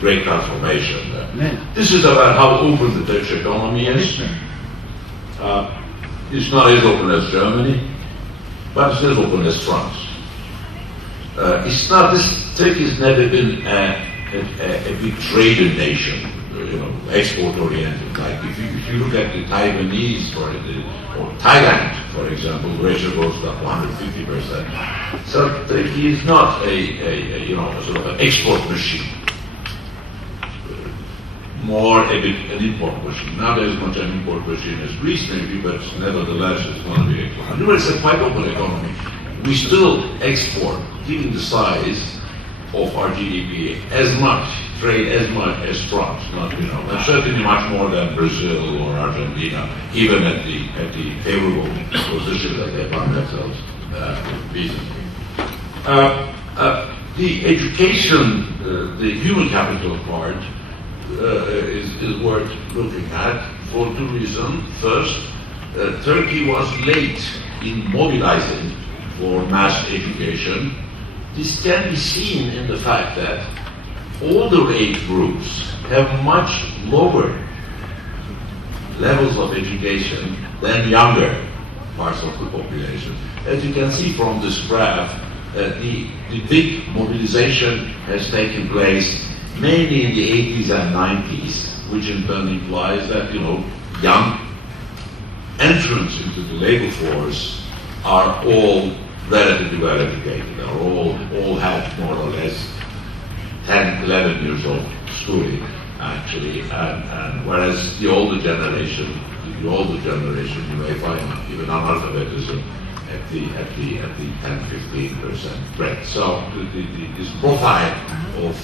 great transformation. This is about how open the Turkish economy is. It's not as open as Germany, but it's as open as France. Turkey has never been a big trading nation, export-oriented. Like if you look at the Taiwanese or Thailand, for example, ratio goes to 150%. So Turkey is not a sort of an export machine. More an import machine. Not as much an import machine as Greece maybe, but nevertheless it's going to be export. It's a quite open economy. We still export, given the size of our GDP, trade as much as France, and certainly much more than Brazil or Argentina, even at the favorable position that they found themselves recently. The education, the human capital part, is worth looking at for two reasons. First, Turkey was late in mobilizing for mass education. This can be seen in the fact that older age groups have much lower levels of education than younger parts of the population. As you can see from this graph, the big mobilization has taken place mainly in the 80s and 90s, which in turn implies that, young entrants into the labor force are all relatively well educated, are all have more or less 10, 11 years of schooling, actually, and whereas the older generation, you may find even analphabetism at the 10-15% rate. So this profile of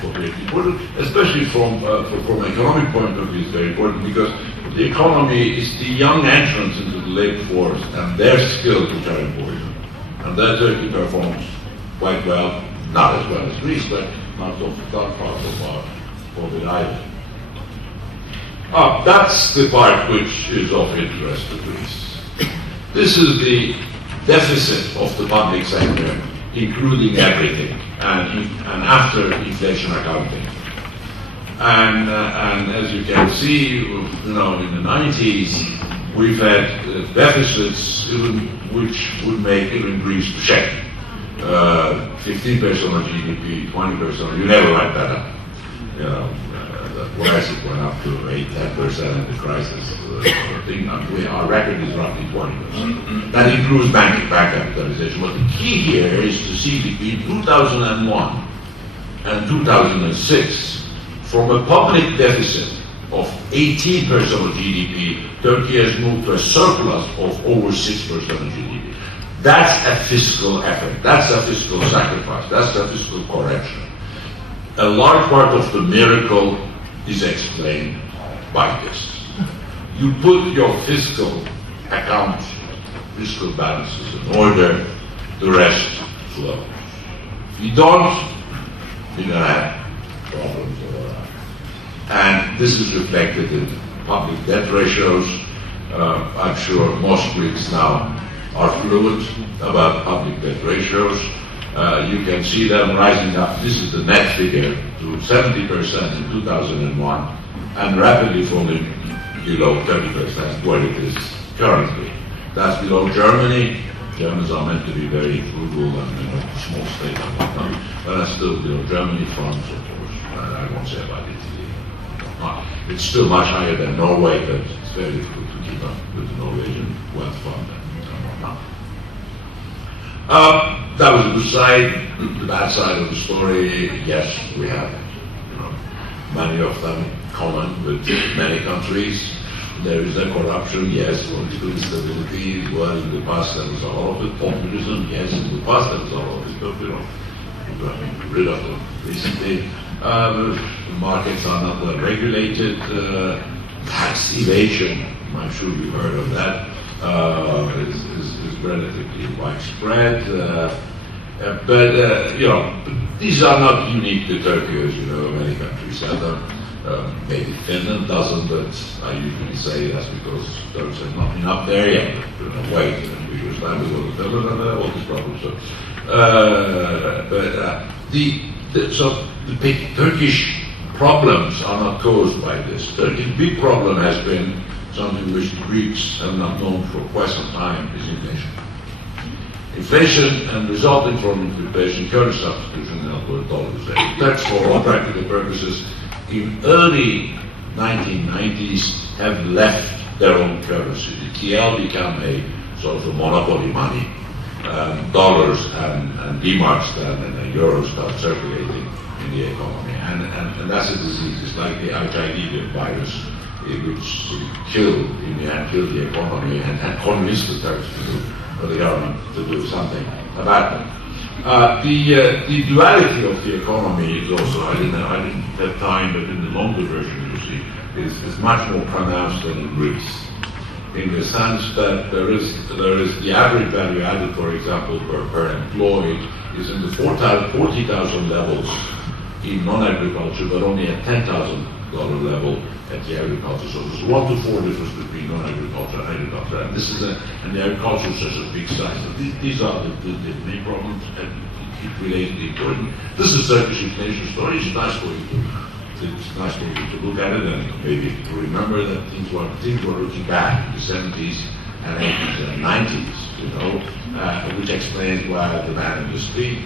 population, especially from an economic point of view, is very important because the economy is the young entrants into the labor force and their skills which are important. And that Turkey performs quite well, not as well as Greece, but not part of our COVID either. That's the part which is of interest to Greece. This is the deficit of the public sector, including everything, and after inflation accounting. And as you can see, in the 90s, we've had deficits which would make even Greece to shake. 15% of GDP, 20%, you never went that up. Whereas it went up to 8-10% in the crisis. Our record is roughly 20%. That includes bank capitalization. But the key here is to see between 2001 and 2006, from a public deficit of 18% of GDP, Turkey has moved to a surplus of over 6% of GDP. That's a fiscal effort. That's a fiscal sacrifice. That's a fiscal correction. A large part of the miracle is explained by this. You put your fiscal accounts, fiscal balances in order, the rest flows. If you don't, you're going to have problems all around. And this is reflected in public debt ratios. I'm sure most Greeks now are fluent about public debt ratios. You can see them rising up. This is the net figure to 70% in 2001 and rapidly falling below 30% where it is currently. That's below Germany. Germans are meant to be very frugal and small state and whatnot, but that's still below Germany, France, of course. I won't say about Italy. It's still much higher than Norway, but it's very difficult to keep up with the Norwegian wealth fund and whatnot. That was the good side. The bad side of the story, yes, we have many of them common with many countries. There is a corruption, yes, political instability. Well, in the past there was a lot of it. Populism, yes, in the past there was a lot of it, but we've been rid of them recently. The markets are not well regulated. Tax evasion, I'm sure you've heard of that. Is relatively widespread, but these are not unique to Turkey, as you know. Many countries have them. Maybe Finland doesn't, but I usually say that's because Turks have not been up there yet. Wait, because time is all all these problems. So the Turkish problems are not caused by this. Turkey's big problem has been something which the Greeks have not known for quite some time, is inflation. Inflation and resulting from inflation, currency substitution in dollars. That's for all practical purposes. In early 1990s have left their own currency. The TL became a sort of a monopoly money. Dollars and D-marks and euros start circulating in the economy. And that's a disease. It's like the AKAT virus, which killed the economy and convinced the Turks or the government to do something about them. The duality of the economy is also, I didn't have time, but in the longer version, you see, is much more pronounced than in Greece. In the sense that there is the average value added, for example, per employed is in the 40,000 levels in non-agriculture, but only at $10,000 level at the agriculture. So there's 1 to 4 difference between non-agriculture and agriculture. And this is and the agriculture is such a big size. So these are the main problems, and it relates to the important. This is Turkish inflation story. It's nice for you to look at it and maybe to remember that things were looking back in the 70s and 80s and 90s, which explains why the demand industry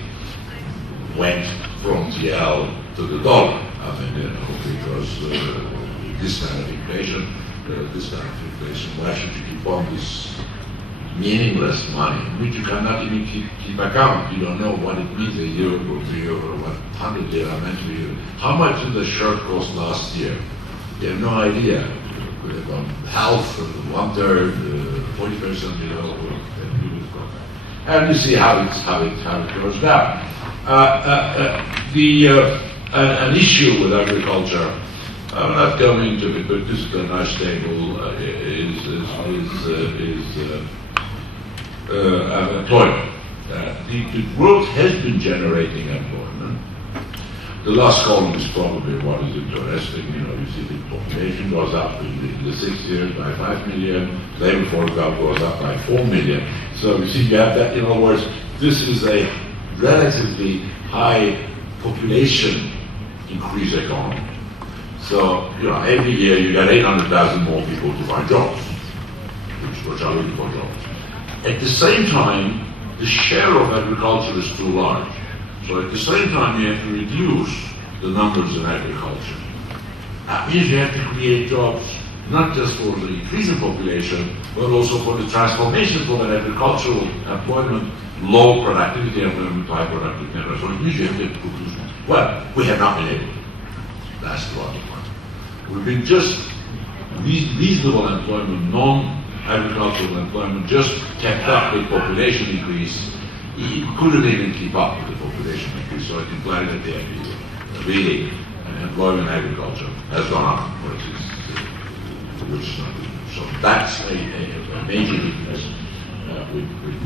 went from TL to the dollar. I mean, because this kind of inflation, why should you keep on this meaningless money, which you cannot even keep account? You don't know what it means, a euro or 3 euro, what 100 lira meant to you. How much did the shirt cost last year? You have no idea. Could have gone half, 1/3, 40%, and you see how it goes down. An issue with agriculture, I'm not going to it, but this is a nice table, is employment. The growth has been generating employment. The last column is probably what is interesting. You see the population goes up in the 6 years by 5 million, labor force goes up by 4 million. So you see you have that, in other words, this is a relatively high population increase economy. So, every year you get 800,000 more people to find jobs, which are looking for jobs. At the same time, the share of agriculture is too large. So at the same time, you have to reduce the numbers in agriculture. That means you have to create jobs, not just for the increase in population, but also for the transformation from an agricultural employment, low productivity employment to high productivity employment. So it means you have to produce. Well, we have not been able to. That's the bottom line. We've been just reasonable employment, non-agricultural employment, just kept up with population increase. It couldn't even keep up with the population increase, so it implied that the really employment in agriculture has gone up, which is not good. So that's a major weakness with